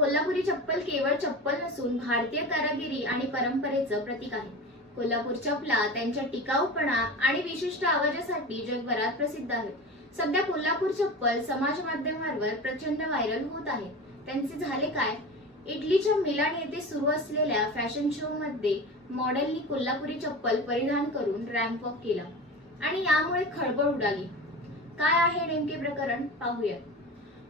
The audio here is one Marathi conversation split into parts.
कोल्हापुरी चप्पल केवळ चप्पल नसून भारतीय कारागिरी आणि परंपरेचं प्रतीक आहे. कोल्हापूर चपला त्यांच्या टिकाऊपणा आणि विशिष्ट आवाजासाठी जगभरात प्रसिद्ध आहेत सध्या कोल्हापूर चप्पल समाज माध्यमांवर प्रचंड व्हायरल होत आहे. त्यांचे झाले काय? इटलीच्या मिलान येथे सुरू असलेल्या फॅशन शो मध्ये मॉडेलनी कोल्हापुरी चप्पल परिधान करून रॅम्प वॉक केला. आणि यामुळे खळबळ उडाली. काय आहे नेमके प्रकरण? पाहूया.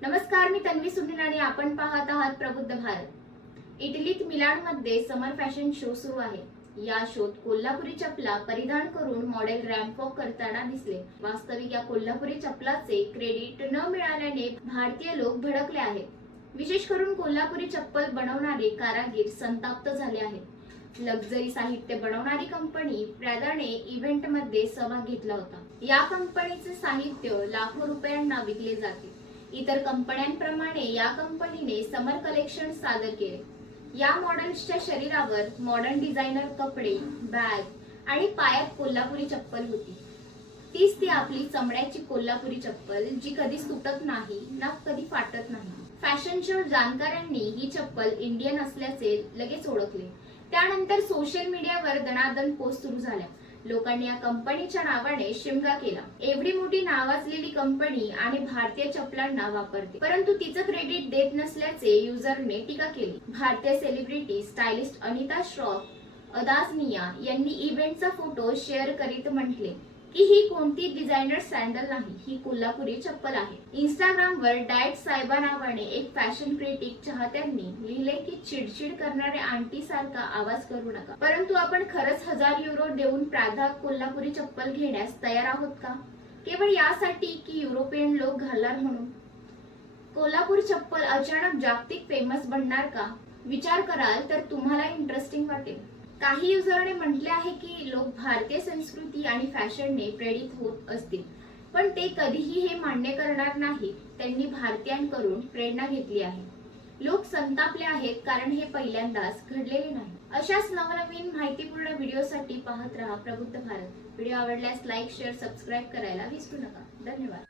नमस्कार मी तन्वी सुनील आणि आपण पाहत आहात प्रबुद्ध भारत. इटलीत मिलानमध्ये समर फॅशन शो सुरू आहे. या शोत कोल्हापुरी चपला परिधान करून मॉडेल रॅम्प वॉक करताना दिसले. वास्तविक या कोल्हापुरी चपलाचे क्रेडिट न मिळाल्याने भारतीय लोक भडकले आहेत. विशेष करून कोल्हापुरी चप्पल बनवणारे कारागीर संताप्त झाले आहेत. लक्झरी साहित्य बनवणारी कंपनी प्रॅदाने इव्हेंटमध्ये सहभाग घेतला होता. या कंपनीचे साहित्य लाखो रुपयांना विकले जाते. इतर कंपन्यांप्रमाणे या कंपनीने समर कलेक्शन सादर केले. या मॉडेल्सच्या शरीरावर मॉडर्न डिझायनर कपडे बॅग आणि पायात कोल्हापुरी चप्पल होती. तीच ती आपली चमड्याची कोल्हापुरी चप्पल जी कधी सुटत नाही ना कधी फाटत नाही. फॅशन शो जाणकारांनी ही चप्पल इंडियन असल्याचे लगेच ओळखले. त्यानंतर सोशल मीडियावर दणादण पोस्ट सुरू झाल्या. लोकांनी या कंपनीच्या नावाने शिमगा केला. एवढी मोठी नावाजलेली कंपनी आणि भारतीय चपलांना वापरते. परंतु तिचं क्रेडिट देत नसल्याचे युजरने टीका केली. भारतीय सेलिब्रिटी स्टायलिस्ट अनिता श्रॉफ अदाजनिया यांनी इव्हेंटचा फोटो शेअर करीत म्हटले. की ही कोणती डिझायनर सँडल नाही ही कोल्हापुरी चप्पल आहे. इंस्टाग्रामवर डायट साहेबा नावाने एक फॅशन क्रिटिक चाहत्यांनी लिहिले की चिडचिड करणाऱ्या आंटी सारखा आवाज करू नका. परंतु आपण खरंच हजार युरो देऊन प्राधा कोल्हापुरी चप्पल घेण्यास तयार आहोत का? केवळ यासाठी की युरोपियन लोक घालणार म्हणून? कोल्हापूर चप्पल अचानक जागतिक फेमस बनणार का? विचार कराल तर तुम्हाला इंटरेस्टिंग वाटेल. काही युजरने म्हटले आहे की लोक भारतीय संस्कृती आणि फॅशनने प्रेरित होत असतील. पण ते कधीही हे मान्य करणार नाही. त्यांनी भारतीयांकडून प्रेरणा घेतली आहे. लोक संतापले आहेत कारण हे पहिल्यांदाच घडलेले नाही. अशाच नवनवीन माहितीपूर्ण व्हिडिओसाठी पाहत राहा प्रबुद्ध भारत. व्हिडिओ आवडल्यास लाईक शेअर सबस्क्राईब करायला विसरू नका. धन्यवाद.